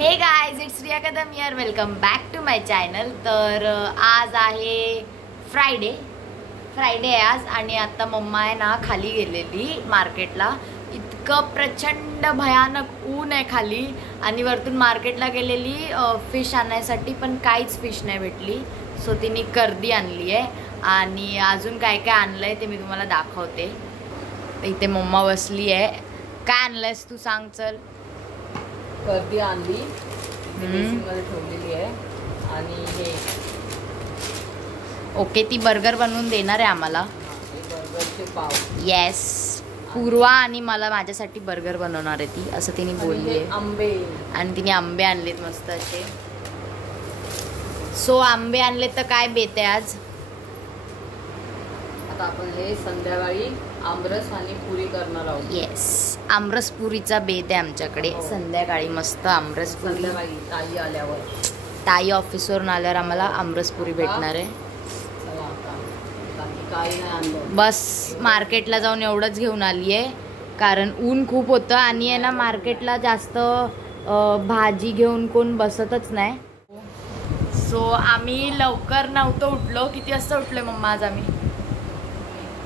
हे guys, it's Riya Kadam here. Welcome back to my channel. तर आज आहे फ्रायडे आहे आज. आणि आता मम्मा आहे ना खाली गेलेली मार्केटला. इतकं प्रचंड भयानक ऊन आहे खाली आणि वरतून मार्केटला गेलेली फिश आणायसाठी, पण काहीच फिश नाही भेटली. सो तिने कर्दी आणली आहे आणि अजून काय काय आणलंय ते मी तुम्हाला दाखवते. तर इथे मम्मा बसली आहे. काय आणलंयस तू, सांग चल. कर्दी आणली, बेसिनमध्ये ठेवलेली आहे. आणि हे ओके, ती बर्गर बनवून देणार आहे आम्हाला. बर्गरचे पाव. येस, पूर्वा आणि मला माझ्यासाठी बर्गर बनवणार आहे ती, असं तिने बोलली आहे. आंबे, आणि तिने आंबे आणलेत मस्त असे. सो आंबे आणले तर काय बेत आहे आज. आता आपण हे संध्याकाळी आमरस आणि पुरी करणार आहोत. येस, आमरस पुरीचा बेत आहे आमच्याकडे. संध्याकाळी मस्त आमरस पुरी. संध्याकाळी ताई आल्यावर, ताई ऑफिसवरून आल्यावर आम्हाला आमरस पुरी भेटणार आहे. काही नाही आणलं, बस मार्केटला जाऊन एवढंच घेऊन आली आहे, कारण ऊन खूप होतं आणि आहे ना मार्केटला जास्त भाजी घेऊन कोण बसतच नाही. सो आम्ही लवकर नव्हतं उठलो. किती वाजता उठलोय मम्मा आज आम्ही?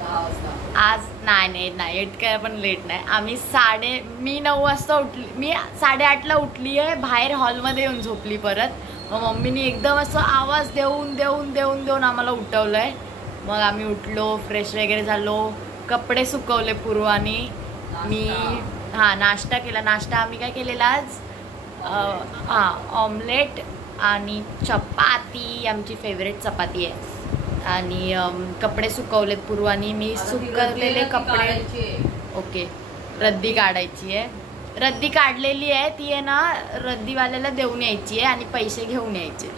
10 वाजता. आज नाही इतकं पण लेट नाही. आम्ही मी 9 वाजता उठली. मी 8:30ला उठली आहे. बाहेर हॉलमध्ये येऊन झोपली परत. मग मम्मीने एकदम असं आवाज देऊन आम्हाला उठवलंय. मग आम्ही उठलो, फ्रेश वगैरे झालो, कपडे सुकवले पूर्वानी. मी नाश्ता केला. नाश्ता आम्ही काय केलेला आज, ऑमलेट आणि चपाती. आमची फेवरेट चपाती आहे. आणि कपडे सुकवलेत पूर्वानी. मी सुकवलेले कपडे, ओके, रद्दी काढायची आहे. रद्दी काढलेली आहे ती आहे ना, रद्दीवाल्याला देऊन यायची आहे आणि पैसे घेऊन यायचे.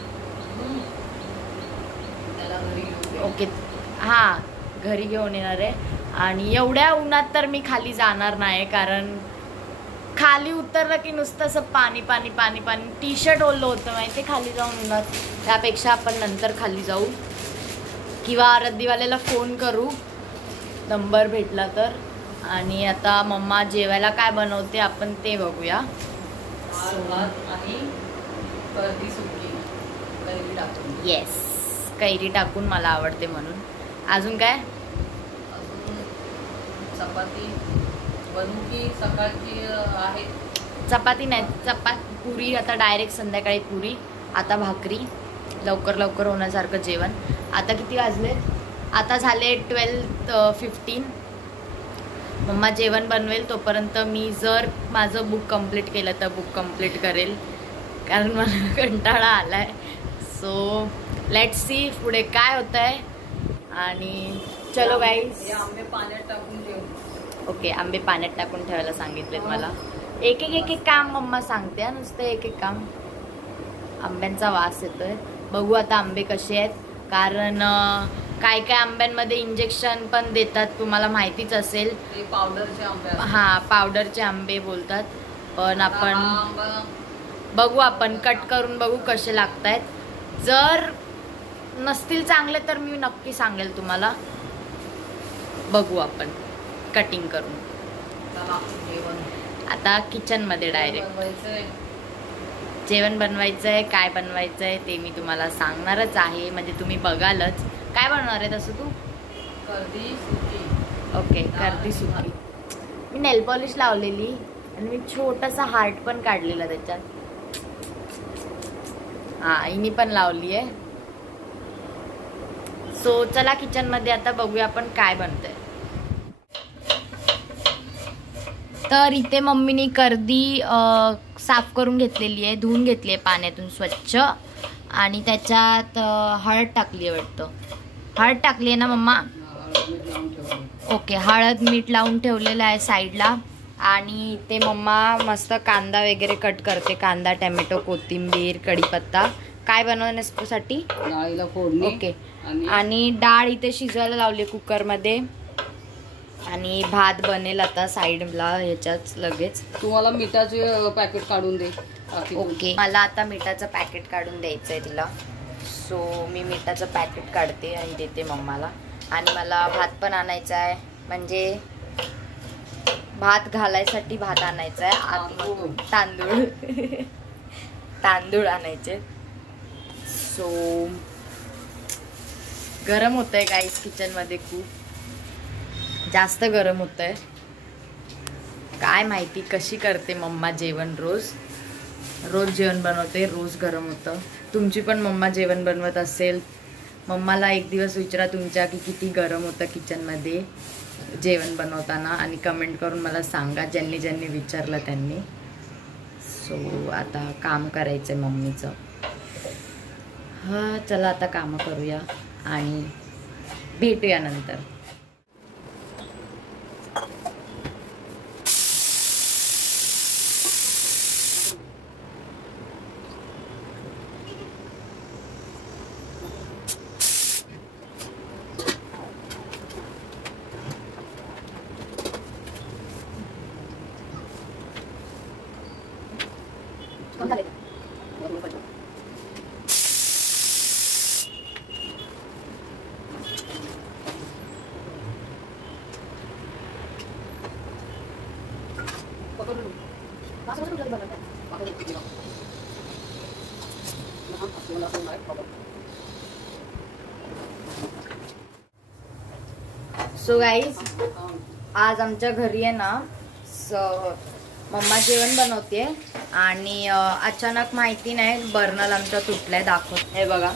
ओके, घरी घेऊन येणार आहे. आणि एवढ्या उन्हात तर मी खाली जाणार नाही, कारण खाली उतरलं की नुसतं असं पाणी. टी शर्ट ओलं होतं माहिती खाली जाऊन उन्हात. त्यापेक्षा आपण नंतर खाली जाऊ किंवा रद्दीवाल्याला फोन करू, नंबर भेटला तर. आणि आता मम्मा जेवायला काय बनवते आपण ते बघूया. येस, कैरी टाकून मला आवडते म्हणून. अजून काय? चपाती बनवू की सकाळची आहे? चपाती नाही, पुरी. आता डायरेक्ट संध्याकाळी पुरी, आता भाकरी. लवकर होण्यासारखं जेवण. आता किती वाजले? आता झाले 12:15. मम्मा जेवण बनवेल. तोपर्यंत मी जर माझं बुक कंप्लीट केलं तर बुक कंप्लीट करेल, कारण मला कंटाळा आलाय. सो लेट्स सी पुढे काय होत आहे. आणि चलो गाईज, आंबे पाण्यात टाकून ठेव. ओके, आंबे पाण्यात टाकून ठेवायला सांगितलेत मला. एक काम मम्मा सांगते, नुसतं एक काम. आंब्यांचा वास येतोय. बघू आता आंबे कसे आहेत, कारण काय आंब्यांमध्ये इंजेक्शन पण देतात, तुम्हाला माहितीच असेल. पावडरचे आंबे. पावडरचे आंबे बोलतात. पण आपण बघू, आपण कट करून बघू कसे लागतायत. जर नसतील चांगले तर मी नक्की सांगेल तुम्हाला. बघू आपण कटिंग करून. आता किचन मध्ये डायरेक्ट जेवण बनवायचं आहे. काय बनवायचं आहे ते मी तुम्हाला सांगणारच आहे, म्हणजे तुम्ही बघालच. काय बनवणार आहे तसं तू? कर्दी सुकी. ओके, कर्दी सुकी. मी नेल पॉलिश लावलेली आणि मी छोटासा हार्ट पण काढलेला त्याच्यात. हिनी पण लावली आहे. सो चला किचन मध्ये आता बघूया आपण काय बनतंय. तर इथे मम्मीने कर्दी साफ करून घेतलेली आहे, धुवून घेतली आहे पाण्यातून स्वच्छ. आणि त्याच्यात हळद टाकली आहे वाटतं. हळद टाकली आहे ना मम्मा? ओके, हळद मीठ लावून ठेवलेलं आहे साईडला. आणि इथे मम्मा मस्त कांदा वगैरे कट करते. कांदा, टॅमॅटो, कोथिंबीर, कढीपत्ता. काय बनवण्यासाठी? डाळीला फोडणी. ओके, आणि डाळ इथे शिजवायला लावली कुकरमध्ये. आणि भात बनेल आता साईडला ह्याच्याच लगेच. तुम्हाला मिठाचे पॅकेट काढून दे. ओके, मला आता मिठाचं पॅकेट काढून द्यायचं आहे तिला. सो मी मिठाचं पॅकेट काढते आणि देते मम्माला. आणि मला भात पण आणायचा आहे, म्हणजे भात घालायसाठी भात आणायचा आहे. तांदूळ तांदूळ आणायचे. सो गरम होत आहे गाईस, किचन मध्ये खूप जास्त गरम होत आहे. काय माहिती कशी करते मम्मा जेवण. रोज जेवण बनवते, रोज गरम होतं. तुमची पण मम्मा जेवण बनवत असेल, मम्माला एक दिवस विचारा तुमच्या की किती गरम होतं किचनमध्ये जेवण बनवताना, आणि कमेंट करून मला सांगा ज्यांनी ज्यांनी विचारलं त्यांनी. सो आता काम करायचं आहे मम्मीचं. चला आता कामं करूया आणि भेटूया नंतर. सो गाईज, आज आमच्या घरी आहे ना मम्मा जेवण बनवते आणि अचानक माहिती नाही बर्नल आमचा तुटलाय. दाखवत हे बघा,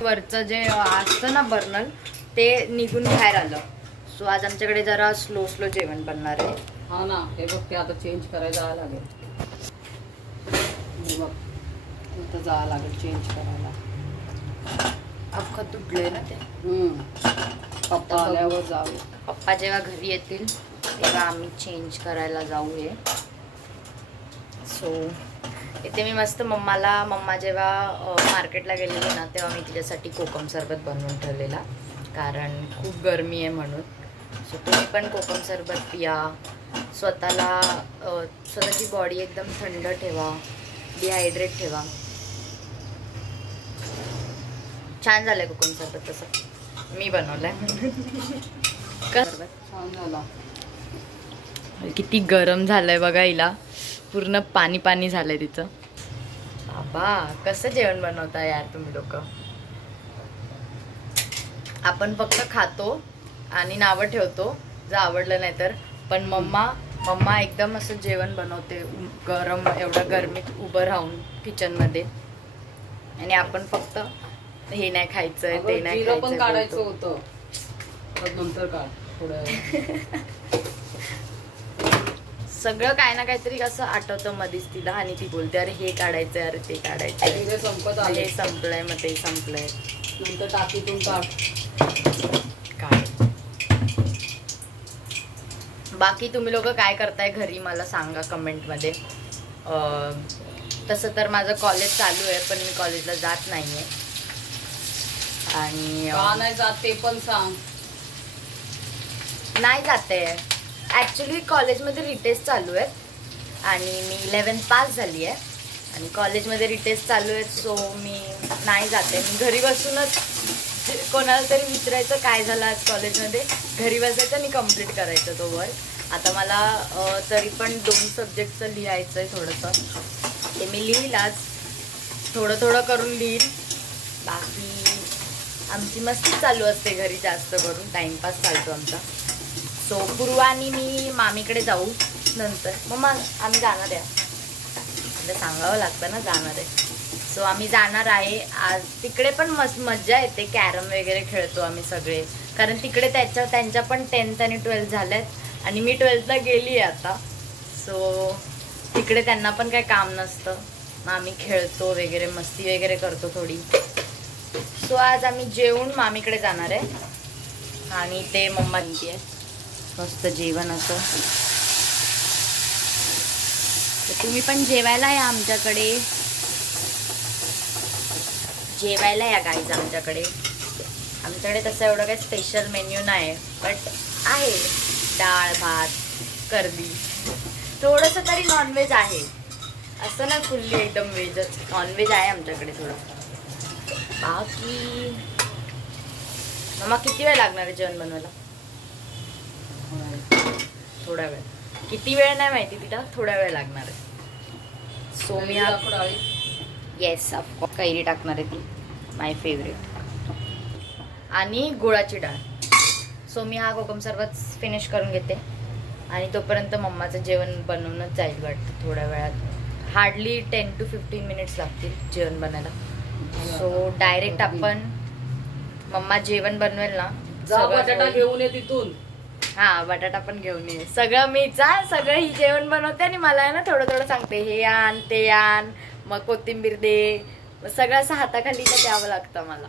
वरचं जे असतं ना बर्नल ते निघून बाहेर आलं. सो आज आमच्याकडे जरा स्लो जेवण बनणार आहे. हा ना, हे बघ ते आता चेंज करायला जावं लागेल. हे बघ आता जावं लागेल चेंज करायला. अख्खं तुटलंय ना ते. पप्पा आल्यावर जाऊ. पप्पा जेव्हा घरी येतील तेव्हा आम्ही चेंज करायला जाऊ. हे सो इथे मी मस्त मम्मा जेव्हा मार्केटला गेलेली ना तेव्हा मी तिच्यासाठी कोकम सरबत बनवून ठेवलेला, कारण खूप गरमी आहे म्हणून. सो तुम्ही पण कोकम सरबत पिया, स्वतःची बॉडी एकदम थंड ठेवा, डिहायड्रेट ठेवा. छान झालंय कोकम सरबत, तसं मी बनवलंय. छान झाला. किती गरम झालंय बघा, हिला पूर्ण पाणी झालंय तिचं. बाबा कसं जेवण बनवता यार तुम्ही लोक. आपण फक्त खातो आणि नावं ठेवतो जर आवडलं नाही तर, पण मम्मा एकदम असं जेवण बनवते गरम, एवढं गरमीत उभं राहून किचनमध्ये, आणि आपण फक्त हे नाही खायचंय ते नाही खायचं. पण काढायचं होतं नंतर काढ थोडं. सगळं काय ना काहीतरी असं आठवतं मधीच तिला, आणि ती बोलते अरे हे काढायचंय, अरे ते काढायचंय. संपत आलं, हे संपलंय, मग ते संपलंय. नंतर टाकीतून काढ. काय बाकी तुम्ही लोक काय करताय घरी मला सांगा कमेंटमध्ये. तसं तर माझं कॉलेज चालू आहे, पण मी कॉलेजला जात नाहीये. आणि का नाही जात ते पण सांग. नाही जाते ॲक्च्युली, कॉलेजमध्ये रिटेस्ट चालू आहेत आणि मी 11th पास झाली आहे आणि कॉलेजमध्ये रिटेस्ट चालू आहेत. सो मी नाही जाते. मी घरी बसूनच कोणाला तरी विचारायचं काय झालं आज कॉलेजमध्ये, घरी बसायचं आणि कंप्लीट करायचं तो वर्क. आता मला तरी पण 2 सब्जेक्टचं लिहायचं आहे थोडंसं, ते मी लिहील आज. थोडं करून लिहील. बाकी आमची मस्ती चालू असते घरी, जास्त करून टाइमपास चालतो आमचा. सो पूर्वा आणि मी मामीकडे जाऊ नंतर. मग आम्ही जाणार आहे, म्हणजे सांगावं लागतं ना जाणार आहे. सो आम्ही जाणार आहे आज. तिकडे पण मस्त मजा येते, कॅरम वगैरे खेळतो आम्ही सगळे, कारण तिकडे त्यांच्या पण 10th आणि 12th झाल्यात आणि मी 12thला गेली आहे आता. सो तिकडे त्यांना पण काही काम नसतं, मग आम्ही खेळतो वगैरे, मस्ती वगैरे करतो थोडी. सो आज आम्ही जेवून मामीकडे जाणार आहे आणि ते मम्मा म्हणते आहे मस्त जेवण असं. तुम्ही पण जेवायला या आमच्याकडे, जेवायला या गाईज आमच्याकडे. तसं एवढं काही स्पेशल मेन्यू नाही, बट आहे डाळ भात कर्दी, थोडंसं तरी नॉनव्हेज आहे. असं ना फुल्ली एकदम व्हेजच, नॉनव्हेज आहे आमच्याकडे थोडं. बाकी मम्मा किती वेळ लागणार आहे जेवण बनवायला? थोडा वेळ. किती वेळ नाही माहिती तिला, थोडा वेळ लागणार आहे. सो मी येस ऑफकोर्स कैरी टाकणार आहे ती माय फेवरेट आणि गुळाची डाळ. सो मी हा कोकम सरबत फिनिश करून घेते आणि तोपर्यंत मम्माचं जेवण बनवूनच जाईल वाटतं थोड्या वेळात. हार्डली 10 to 15 मिनिट्स लागतील जेवण बनायला. सो डायरेक्ट आपण मम्मा जेवण बनवेल ना बटाटा घेऊन ये तिथून. हा बटाटा पण घेऊन ये. सगळं मीच सगळं ही जेवण बनवते आणि मला आहे ना थोडं थोडं सांगते हे आण ते आण मग कोथिंबीर दे सगळं असं हाताखाली द्यावं लागतं मला.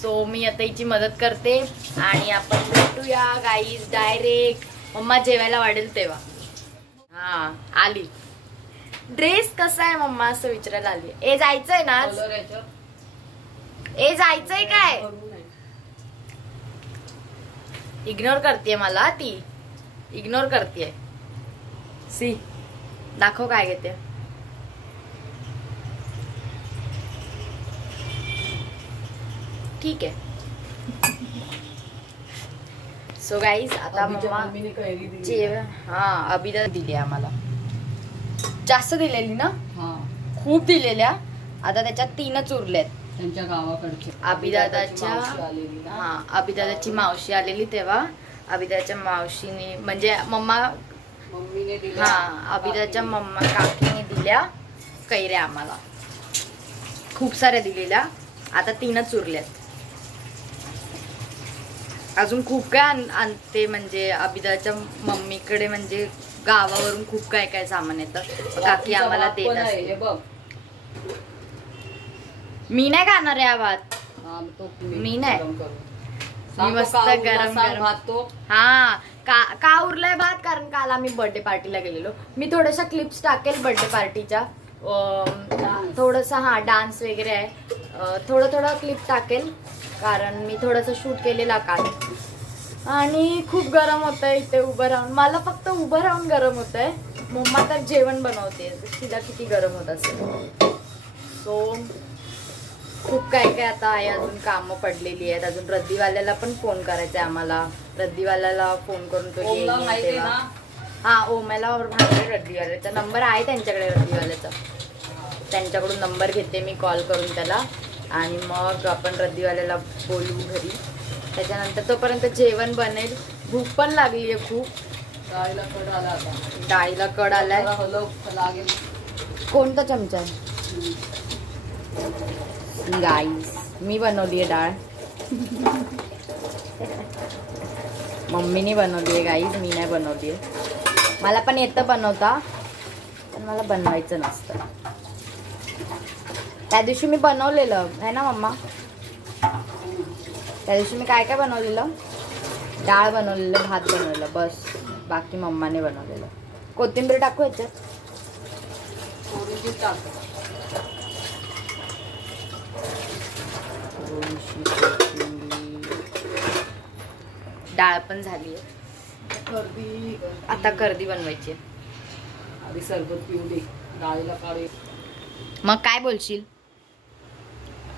सो मी आता हिची मदत करते आणि आपण भेटूया गाईज डायरेक्ट मम्मा जेवायला वाढेल तेव्हा. हा आली. ड्रेस कसा आहे मम्मा असं विचारायला आली. ए जायचंय ना आज. ए जायचंय काय. इग्नोर करते मला ती. इग्नोर करते. सी दाखव काय घेते. ठीक आहे. सो गाईज आता मम्मा जेवण हा अभिदा दिली आम्हाला. जास्त दिलेली ना. खूप दिलेल्या. आता त्याच्यात 3च उरल्यात. त्यांच्या गावाकडचे अभिदादाच्या अभिदादाची मावशी आलेली तेव्हा अभिदाच्या मावशीने म्हणजे मम्मीने दिल्या. अभिदाच्या मम्मा काकीने दिल्या कैऱ्या आम्हाला खूप साऱ्या दिलेल्या. आता 3च उरल्यात. अजून खूप काय आणते म्हणजे अभिदाच्या मम्मीकडे म्हणजे गावावरून खूप काय काय सामान येतं. काकी आम्हाला देत असते. मी नाही खाणार आहे भात. मी नाही. मी मस्त गरम गरम हा का उरलाय भात कारण काल आम्ही बर्थडे पार्टीला गेलेलो. मी थोड्याशा क्लिप्स टाकेल बर्थडे पार्टीच्या. थोडस डान्स वगैरे आहे. थोडं क्लिप टाकेल कारण मी थोडंसं शूट केलेला काल. आणि खूप गरम होतंय इथे उभं राहून. मला फक्त उभं राहून गरम होतंय. मम्मा तर जेवण बनवते तिला किती गरम होत असेल. सो खूप काय काय आता आहे. अजून कामं पडलेली आहेत. अजून रद्दीवाल्याला पण फोन करायचा आहे आम्हाला. रद्दीवाल्याला फोन करून तो येईल. हा ओम्याला माहिती रद्दीवाल्याचा नंबर आहे त्यांच्याकडे. रद्दीवाल्याचा त्यांच्याकडून नंबर घेते मी कॉल करून त्याला आणि मग आपण रद्दीवाल्याला बोलू घरी. त्याच्यानंतर तोपर्यंत जेवण बनेल. भूक पण लागली आहे खूप. डाळीला कड आलाय. कोणता चमचा आहे. गाईस मी बनवली आहे डाळ. मम्मीने बनवली आहे गाईस. मी नाही बनवली आहे. मला पण येतं बनवता पण मला बनवायचं नसतं. त्या दिवशी मी बनवलेलं आहे ना मम्मा. त्या दिवशी मी काय काय बनवलेलं. डाळ बनवलेलं भात बनवलेलं बस. बाकी मम्माने बनवलेलं. कोथिंबीर टाकू ह्याच्यात. डाळ पण झाली आहे. आता कर्दी बनवायची. आधी सरबत पिऊ दे. डाळीला काढे. मग काय बोलशील.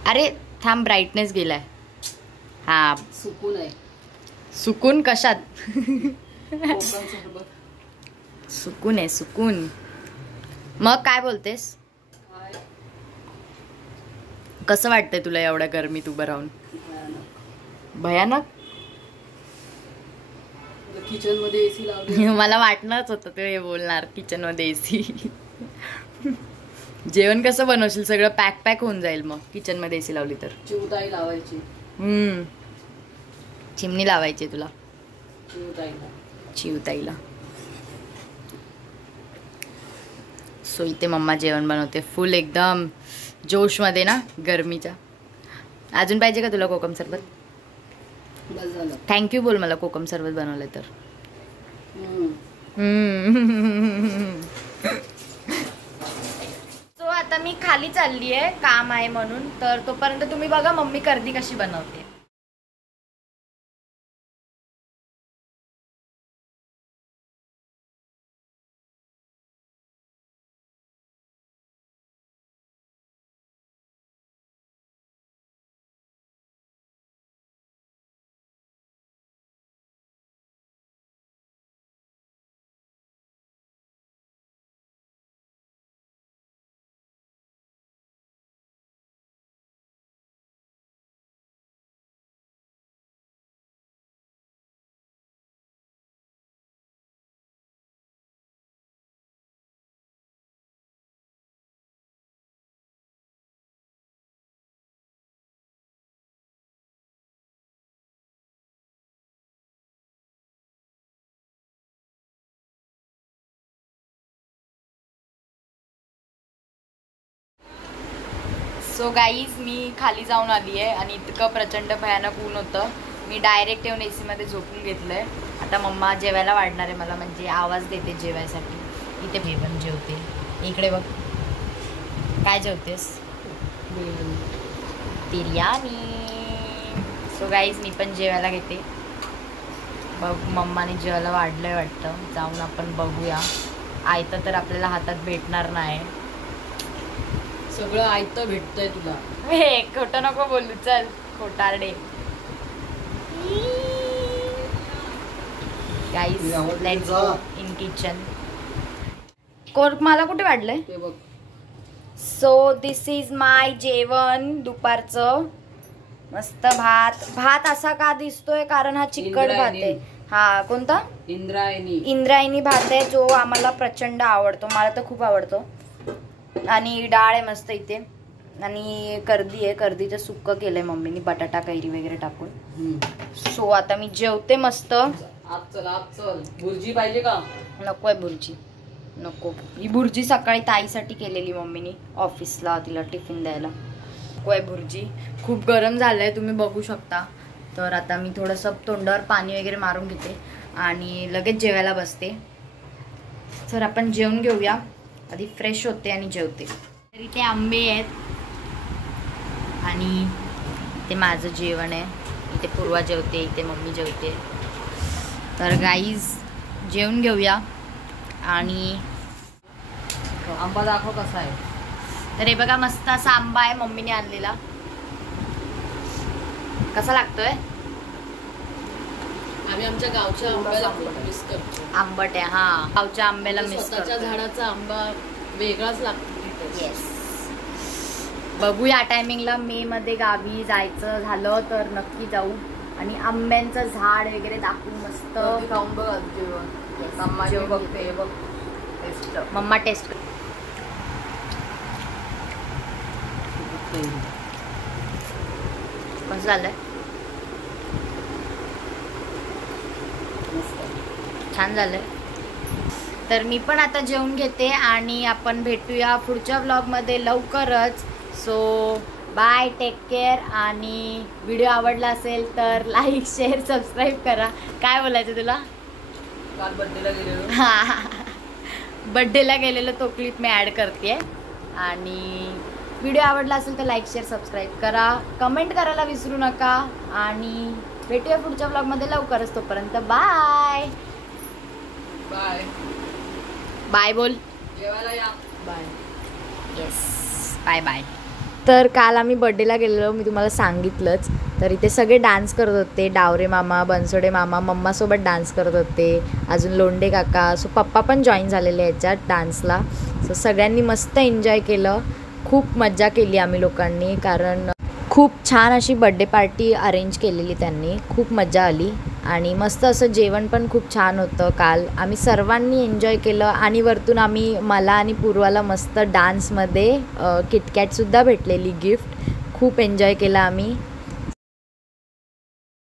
अरे थांब ब्राईटनेस गेलाय. हा सुकून आहे. सुकून कशात. सुकून आहे सुकून. मग काय बोलतेस. कसं वाटतंय तुला एवढ्या गरमीत उभं राहून. भयानक. किचन मध्ये एसी लावली. मला वाटणारच होतं ते बोलणार किचन मध्ये एसी. जेवण कसं बनवशील. सगळं पॅक होऊन जाईल मग किचन मध्ये एसी लावली तर. चिवताई लावायची. चिमणी लावायची तुला. चिवताईला. सो इथे मम्मा जेवण बनवते फुल एकदम जोश मध्ये ना गरमीच्या. अजून पाहिजे का तुला कोकम सरबत. थँक्यू बोल मला कोकम सरबत बनवलं तर. सो आता मी खाली चालली आहे काम आहे म्हणून. तर तोपर्यंत तुम्ही बघा मम्मी कर्दी कशी बनवते. सो गाईज मी खाली जाऊन आली आहे आणि इतकं प्रचंड भयानक ऊन होतं. मी डायरेक्ट येऊन AC मध्ये झोपून घेतलं आहे. आता मम्मा जेवायला वाढणार आहे मला, म्हणजे आवाज देते जेवायसाठी. इथे मी पण जेवते. इकडे बघ, काय जेवतेस? बिर्याणी. सो गाईज मी पण जेवायला घेते. बघ मम्माने जेवायला वाढलंय वाटतं. जाऊन आपण बघूया. आयतं तर आपल्याला हातात भेटणार नाही. सगळं आयतं भेटतंय तुला. हे खोटं नको बोलू, चल खोटारडे. Guys let's go in kitchen. मला कुठे वाढलंय? ते बघ. सो दिस इज माय जेवण दुपारचं. मस्त भात असा का दिसतोय? कारण हा चिकट भात आहे. हा कोणता? इंद्रायणी भात आहे, जो आम्हाला प्रचंड आवडतो. मला तर खूप आवडतो. आणि डाळ आहे मस्त इथे. आणि कर्दी आहे, कर्दीचं सुक्क केलंय मम्मीने बटाटा कैरी वगैरे टाकून. सो आता मी जेवते मस्त. चल भुर्जी पाहिजे का? नकोय भुर्जी, नको. ही भुर्जी सकाळी ताईसाठी केलेली मम्मीने, ऑफिसला तिला टिफिन द्यायला. नकोय भुर्जी, खूप गरम झालंय तुम्ही बघू शकता. तर आता मी थोडंसं तोंडावर पाणी वगैरे मारून घेते आणि लगेच जेवायला बसते. तर आपण जेवून घेऊया. आधी फ्रेश होते आणि जेवते. तर इथे आंबे आहेत आणि इथे माझं जेवण आहे. इथे पूर्वा जेवते, इथे मम्मी जेवते. तर गाईज जेवून घेऊया. आणि आंबा दाखव कसा आहे. तर हे बघा मस्त असा आंबा आहे मम्मीने आणलेला. कसा लागतोय? आम्ही आमच्या गावच्या आंब्याला मिस करतो. आंबट आहे. हा, गावच्या आंब्याला मिस करतो. स्वतःच्या झाडाचा आंबा वेगळाच लागतो. येस. बघूया टायमिंगला मे मध्ये गावी जायचं झालं तर नक्की जाऊ आणि आंब्यांचं झाड वगैरे दाखवू मस्त खाऊन बघ जेवण. बघते बघ टेस्ट. Mamma taste. कसं झालंय? छान झालंय. तर मी पण आता जेवून घेते आणि आपण भेटूया पुढच्या व्लॉगमध्ये लवकरच. So bye, take care. आणि व्हिडिओ आवडला असेल तर लाईक, शेअर, सबस्क्राईब करा. काय बोलायचं तुला? काल बर्थडेला गेलेलो. बर्थडेला गेलेलो तो क्लिप मी ॲड करते. आणि व्हिडिओ आवडला असेल तर लाईक, शेअर, सबस्क्राईब करा. कमेंट करायला विसरू नका. आणि भेटूया पुढच्या व्लॉगमध्ये लवकरच. तोपर्यंत बाय बाय. बाय बोल. जेवायला या. बाय. Yes, bye bye. तर काल आम्ही बर्थडेला गेलेलो, मी तुम्हाला सांगितलंच. तर इथे सगळे डान्स करत होते. डावरे मामा, बनसोडे मामा मम्मासोबत डान्स करत होते. अजून लोंडे काका. सो पप्पा पण जॉईन झालेले ह्याच्यात डान्सला. सो सगळ्यांनी मस्त एन्जॉय केलं. खूप मज्जा केली आम्ही लोकांनी, कारण खूप छान अशी बर्थडे पार्टी अरेंज केलेली त्यांनी. खूप मजा आली आणि मस्त असं जेवण पण खूप छान होतं. काल आम्ही सर्वांनी एन्जॉय केलं. आणि वरतून मला आणि पूर्वाला मस्त डान्समध्ये किटकॅटसुद्धा भेटलेली गिफ्ट. खूप एन्जॉय केलं आम्ही.